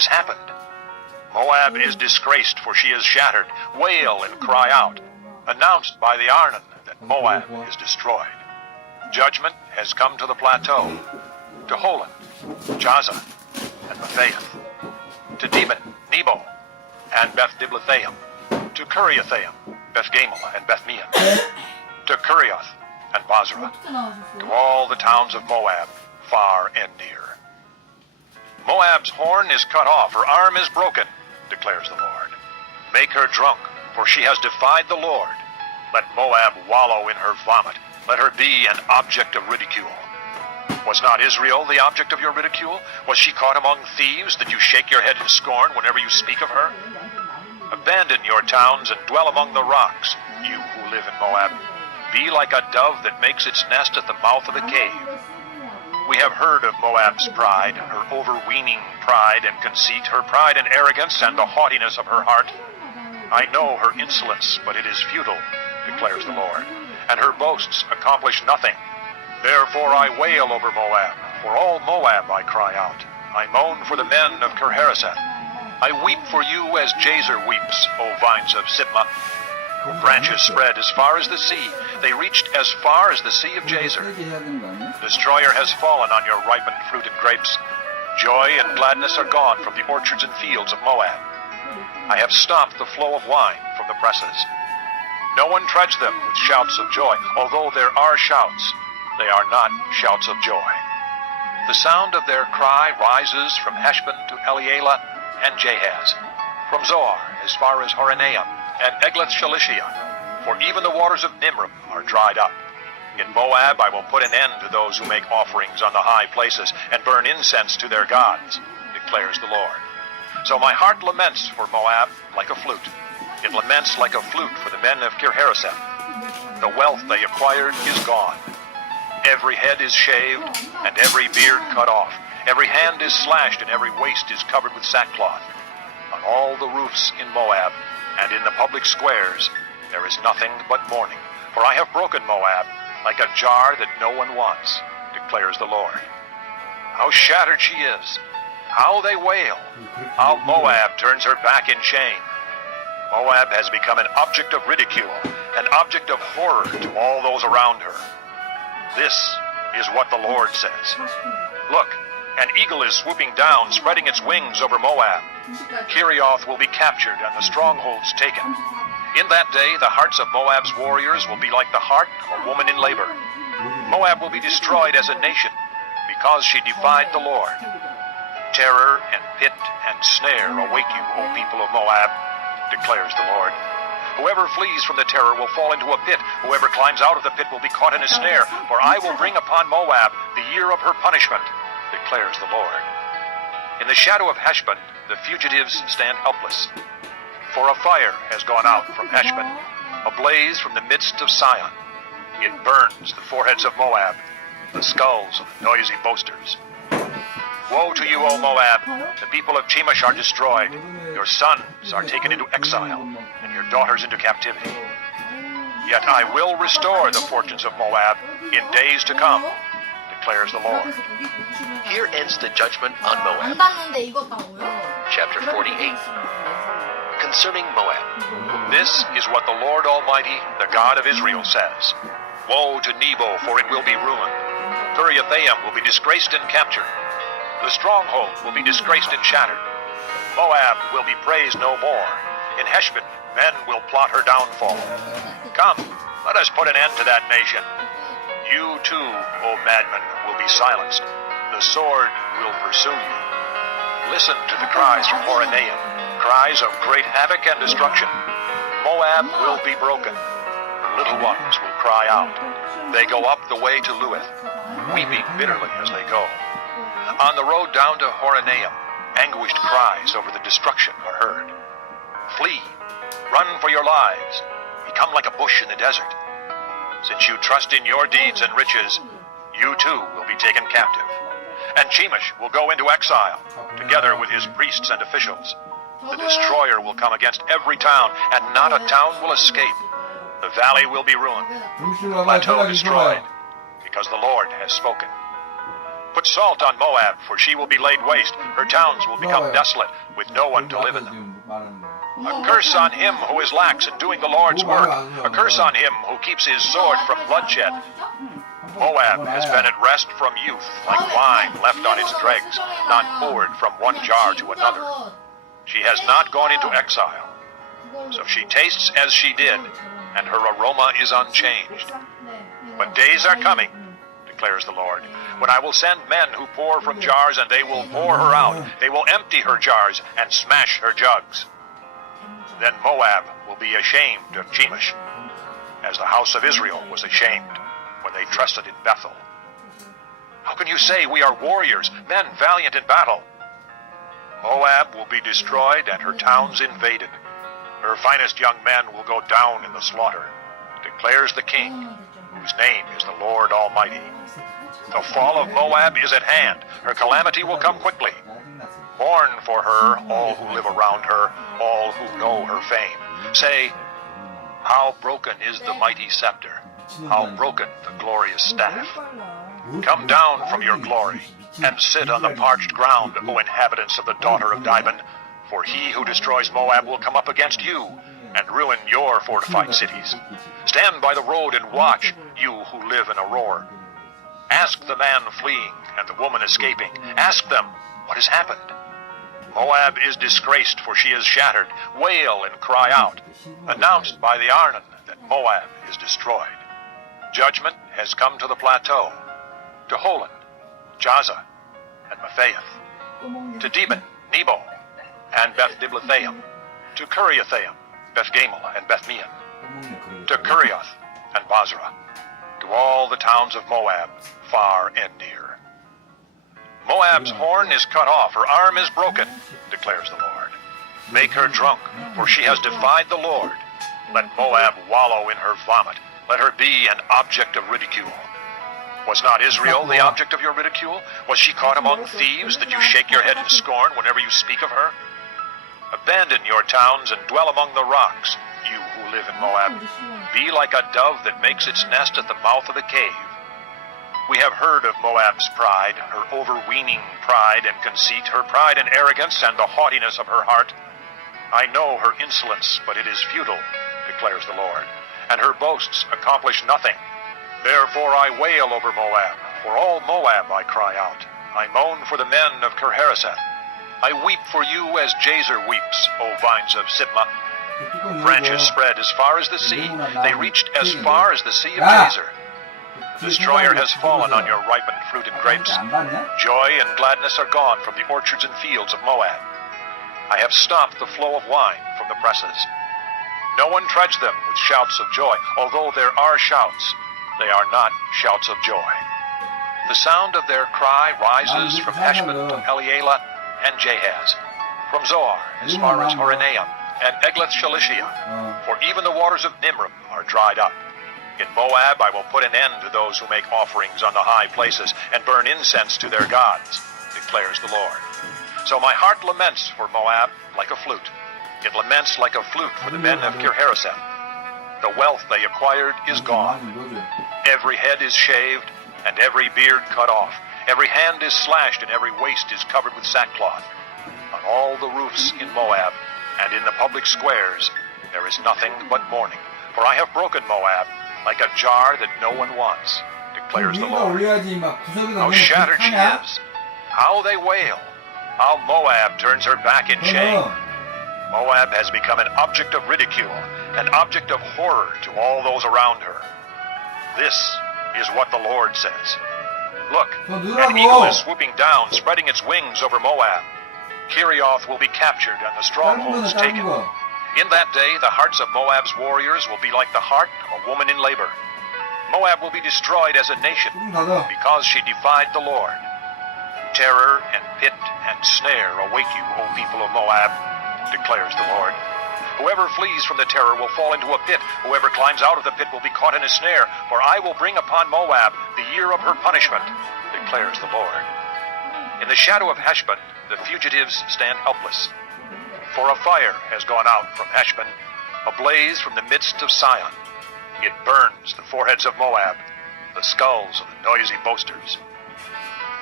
has happened. Moab is disgraced, for she is shattered. Wail and cry out, announced by the Arnon that Moab is destroyed. Judgment has come to the plateau, to Holon, Jaza, and Mephaeth, to Debon, Nebo, and Beth Diblathaim, to Kiriathaim, Beth Gamel, and Beth Meon, to Kurioth and Basra, to all the towns of Moab, far and near. Moab's horn is cut off, her arm is broken, declares the Lord. Make her drunk, for she has defied the Lord. Let Moab wallow in her vomit. Let her be an object of ridicule. Was not Israel the object of your ridicule? Was she caught among thieves, that you shake your head in scorn whenever you speak of her? Abandon your towns and dwell among the rocks, you who live in Moab. Be like a dove that makes its nest at the mouth of a cave. We have heard of Moab's pride, her overweening pride and conceit, her pride and arrogance, and the haughtiness of her heart. I know her insolence, but it is futile, declares the Lord, and her boasts accomplish nothing. Therefore I wail over Moab. For all Moab I cry out. I moan for the men of Kirharaseth. I weep for you as Jazer weeps, O vines of Sibmah. Your branches spread as far as the sea. They reached as far as the sea of Jazer. Destroyer has fallen on your ripened fruit and grapes. Joy and gladness are gone from the orchards and fields of Moab. I have stopped the flow of wine from the presses. No one treads them with shouts of joy. Although there are shouts, they are not shouts of joy. The sound of their cry rises from Heshbon to Elealeh and Jahaz, from Zoar as far as Horonaim and Eglath-Shalishah, for even the waters of Nimrim are dried up. In Moab I will put an end to those who make offerings on the high places and burn incense to their gods, declares the Lord. So my heart laments for Moab like a flute. It laments like a flute for the men of Kirharaseth. The wealth they acquired is gone. Every head is shaved, and every beard cut off. Every hand is slashed, and every waist is covered with sackcloth. On all the roofs in Moab, and in the public squares, there is nothing but mourning. For I have broken Moab like a jar that no one wants, declares the Lord. How shattered she is! How they wail! How Moab turns her back in shame! Moab has become an object of ridicule, an object of horror to all those around her. This is what the Lord says. Look, an eagle is swooping down, spreading its wings over Moab. Kerioth will be captured and the strongholds taken. In that day, the hearts of Moab's warriors will be like the heart of a woman in labor. Moab will be destroyed as a nation because she defied the Lord. Terror and pit and snare await you, O people of Moab, declares the Lord. Whoever flees from the terror will fall into a pit. Whoever climbs out of the pit will be caught in a snare. For I will bring upon Moab the year of her punishment, declares the Lord. In the shadow of Heshbon, the fugitives stand helpless. For a fire has gone out from Heshbon, a blaze from the midst of Sion. It burns the foreheads of Moab, the skulls of the noisy boasters. Woe to you, O Moab! The people of Chemosh are destroyed. Your sons are taken into exile, and your daughters into captivity. Yet I will restore the fortunes of Moab in days to come, declares the Lord. Here ends the judgment on Moab. Chapter 48. Concerning Moab. This is what the Lord Almighty, the God of Israel, says. Woe to Nebo, for it will be ruined. Kiriathaim will be disgraced and captured. The stronghold will be disgraced and shattered. Moab will be praised no more. In Heshbon, men will plot her downfall. Come, let us put an end to that nation. You too, O madmen, will be silenced. The sword will pursue you. Listen to the cries from Horonaim, cries of great havoc and destruction. Moab will be broken. Her little ones will cry out. They go up the way to Luith, weeping bitterly as they go. On the road down to Horonaim, anguished cries over the destruction are heard. Flee, run for your lives, become like a bush in the desert. Since you trust in your deeds and riches, you too will be taken captive. And Chemosh will go into exile, together with his priests and officials. The destroyer will come against every town, and not a town will escape. The valley will be ruined, the plateau destroyed, because the Lord has spoken. Put salt on Moab, for she will be laid waste. Her towns will become desolate, with no one to live in them. A curse on him who is lax in doing the Lord's work. A curse on him who keeps his sword from bloodshed. Moab has been at rest from youth, like wine left on its dregs, not poured from one jar to another. She has not gone into exile, so she tastes as she did, and her aroma is unchanged. But days are coming, declares the Lord, when I will send men who pour from jars, and they will pour her out. They will empty her jars and smash her jugs. Then Moab will be ashamed of Chemosh, as the house of Israel was ashamed when they trusted in Bethel. How can you say we are warriors, men valiant in battle? Moab will be destroyed and her towns invaded. Her finest young men will go down in the slaughter, declares the King, whose name is the Lord Almighty. The fall of Moab is at hand. Her calamity will come quickly. Mourn for her, all who live around her, all who know her fame. Say, how broken is the mighty scepter, how broken the glorious staff. Come down from your glory, and sit on the parched ground, O inhabitants of the daughter of Dibon, for he who destroys Moab will come up against you, and ruin your fortified cities. Stand by the road and watch, you who live in Aroer. Ask the man fleeing and the woman escaping. Ask them, what has happened? Moab is disgraced, for she is shattered. Wail and cry out, announced by the Arnon that Moab is destroyed. Judgment has come to the plateau, to Holon, Jaza, and Mephaeth, to Dibon, Nebo, and Beth-Diblathaim, to Kiriathaim, Beth-Gamel, and Beth-Meon, to Kurioth and Basra, to all the towns of Moab, far and near. Moab's horn is cut off, her arm is broken, declares the Lord. Make her drunk, for she has defied the Lord. Let Moab wallow in her vomit. Let her be an object of ridicule. Was not Israel the object of your ridicule? Was she caught among thieves, that you shake your head in scorn whenever you speak of her? Abandon your towns and dwell among the rocks, you who live in Moab. Be like a dove that makes its nest at the mouth of a cave. We have heard of Moab's pride, her overweening pride and conceit, her pride and arrogance, and the haughtiness of her heart. I know her insolence, but it is futile, declares the Lord, and her boasts accomplish nothing. Therefore I wail over Moab. For all Moab I cry out. I moan for the men of Kirharaseth. I weep for you as Jazer weeps, O vines of Sibmah. Branches spread as far as the sea. They reached as far as the sea of Jazer. The destroyer has fallen on your ripened fruit and grapes. Joy and gladness are gone from the orchards and fields of Moab. I have stopped the flow of wine from the presses. No one treads them with shouts of joy. Although there are shouts, they are not shouts of joy. The sound of their cry rises from Heshbon to Elealeh and Jahaz, from Zoar as far as Horonaim and Eglath-Shalishiah, for even the waters of Nimrim are dried up. In Moab I will put an end to those who make offerings on the high places and burn incense to their gods, declares the Lord. So my heart laments for Moab like a flute. It laments like a flute for the men of Kirharaseth. The wealth they acquired is gone. Every head is shaved, and every beard cut off. Every hand is slashed, and every waist is covered with sackcloth. On all the roofs in Moab, and in the public squares, there is nothing but mourning. For I have broken Moab like a jar that no one wants, declares the Lord. How shattered she is! How they wail! How Moab turns her back in shame! Moab has become an object of ridicule, an object of horror to all those around her. This is what the Lord says. Look, an eagle is swooping down, spreading its wings over Moab. Kirioth will be captured and the strongholds taken. In that day, the hearts of Moab's warriors will be like the heart of a woman in labor. Moab will be destroyed as a nation because she defied the Lord. Terror and pit and snare await you, O people of Moab, declares the Lord. Whoever flees from the terror will fall into a pit. Whoever climbs out of the pit will be caught in a snare. For I will bring upon Moab the year of her punishment, declares the Lord. In the shadow of Heshbon, the fugitives stand helpless. For a fire has gone out from Heshbon, a blaze from the midst of Sion. It burns the foreheads of Moab, the skulls of the noisy boasters.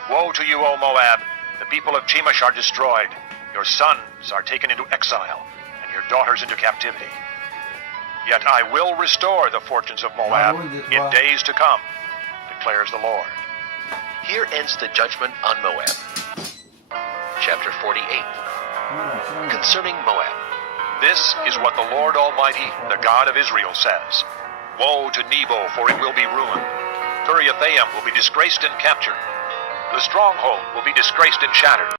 Woe to you, O Moab! The people of Chemosh are destroyed. Your sons are taken into exile, and your daughters into captivity. Yet I will restore the fortunes of Moab in days to come, declares the Lord. Here ends the judgment on Moab. Chapter 48. Concerning Moab. This is what the Lord Almighty, the God of Israel, says. Woe to Nebo, for it will be ruined. Kiriathaim will be disgraced and captured. The stronghold will be disgraced and shattered.